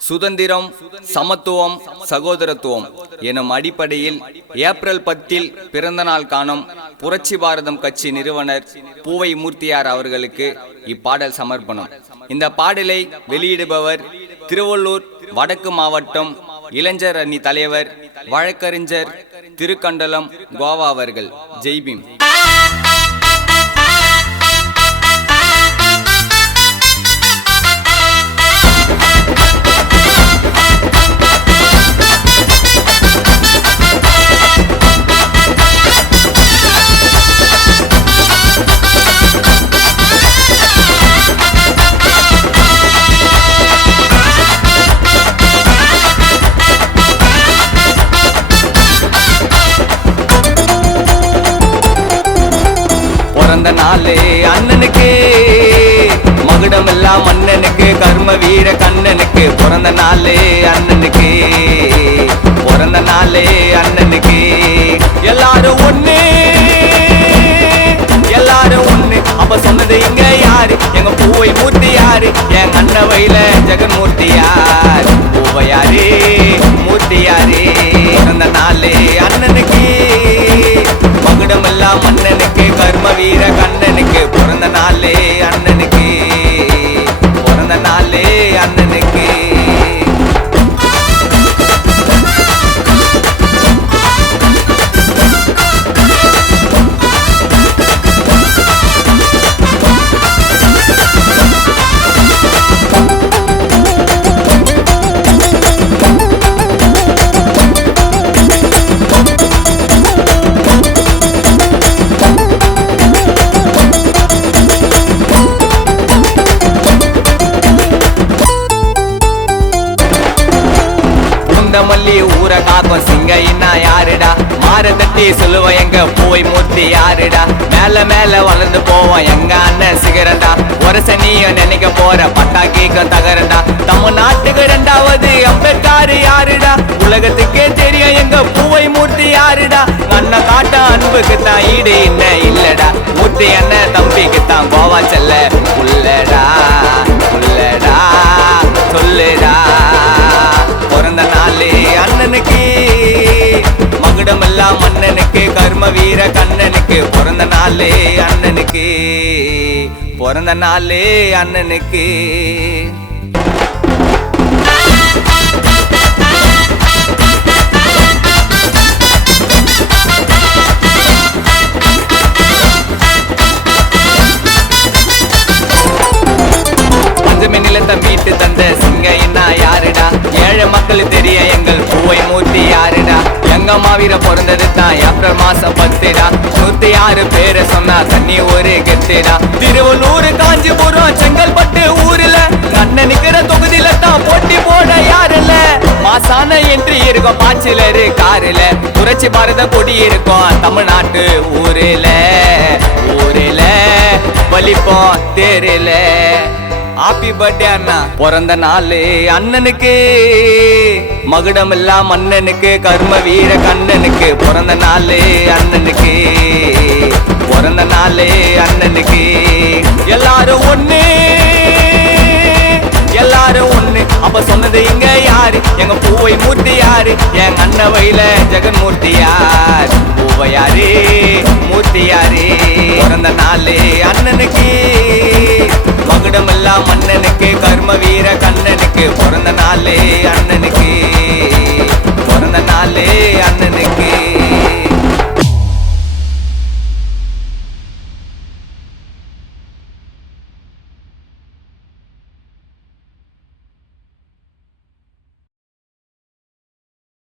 சுதந்திரம் சமத்துவம் சகோதரத்துவம் எனும் அடிப்படையில் ஏப்ரல் பத்தில் பிறந்தநாள் காணும் புரட்சி பாரதம் கட்சி நிறுவனர் பூவை மூர்த்தியார் அவர்களுக்கு இப்பாடல் சமர்ப்பணம். இந்த பாடலை வெளியிடுபவர் திருவள்ளூர் வடக்கு மாவட்டம் இளைஞர் அணி தலைவர் வழக்கறிஞர் திருக்கண்டலம் கோவா அவர்கள். ஜெய்பீம் நாளே அண்ணனுக்கு. மகுடமெல்லாம் அண்ணனுக்கு கர்ம வீர கண்ணனுக்கு. பிறந்த நாளே அண்ணனுக்கு. பிறந்த நாளே அண்ணனுக்கு. எல்லாரும் ஒண்ணு. எல்லாரும் ஒண்ணு. அப்ப சொன்னது இங்க யாரு? எங்க பூவை மூர்த்தி யாரு? என் வயல ஜெகன்மூர்த்தி யார்? பூவை யாரு? மூர்த்தி யாரு? பிறந்த நாளே அண்ணனுக்கு. மல்லி ஊர காக்கும் சிங்க இன்னா யாருடா? மாற தட்டி சொல்லுவோம் எங்க போய் மூர்த்தி யாருடா? மேல மேல வளர்ந்து போவோம் எங்க அண்ணன் சிகரண்டா? ஒரு சனியும் நினைக்க போற பட்டாக்கிக்கும் தகரண்டா? நாட்டுக்கு ரெண்டாவது அம்பேத்காரு யாருடா? உலகத்துக்கே தெரியும் எங்க பூவை மூர்த்தி யாருடா? அண்ணன் காட்ட அன்புக்கு தான் ஈடு என்ன இல்லடா. மூர்த்தி அண்ணன் தம்பிக்கு தான் தகுடமெல்லாம் எல்லாம் மன்னனுக்கு கர்ம வீர கண்ணனுக்கு. பிறந்த நாளே அண்ணனுக்கு. பிறந்த நாளே அண்ணனுக்கு. பஞ்சமி நிலத்தை மீட்டு தந்த சிங்க என்ன யாருடா? ஏழை மக்கள் தெரிய எங்கள் பூவை மூர்த்தி யாருடா? எங்க மாவீர பிறந்தது தான். ஏப்ரல் மாசம் பத்துடா. நூத்தி ஆறு பேரை சொன்னா தண்ணி ஒரு கெத்துடா திருவள்ளூர் காஞ்சிபுரம் செங்கல்பட்டு ஊர்ல கண்ண நிக்கிற தொகுதியில தான் போட்டி போட யாருல மாசான என்ட்ரி இருக்கும் பாச்சிலரு காருல. புரட்சி பாரத கொடி இருக்கும் தமிழ்நாட்டு ஊருல. ஊருல வலிப்போம் தேருல. ஹாப்பி பர்த்டே அண்ணா. பிறந்த நாள் அண்ணனுக்கு மகுடம் எல்லாம் அண்ணனுக்கு கர்ம வீர கண்ணனுக்கு. பிறந்த நாள் அண்ணனுக்கு பிறந்த நாள் அண்ணனுக்கு. எல்லாரும் ஒண்ணு எல்லாரும் ஒண்ணு. அப்ப சொன்னது இங்க யாரு? எங்க பூவை மூர்த்தி யாரு? என் ஜெகன் ஜெகன்மூர்த்தி யார்? பூவை யாரு? மூர்த்தி யாரு? பிறந்த நாளே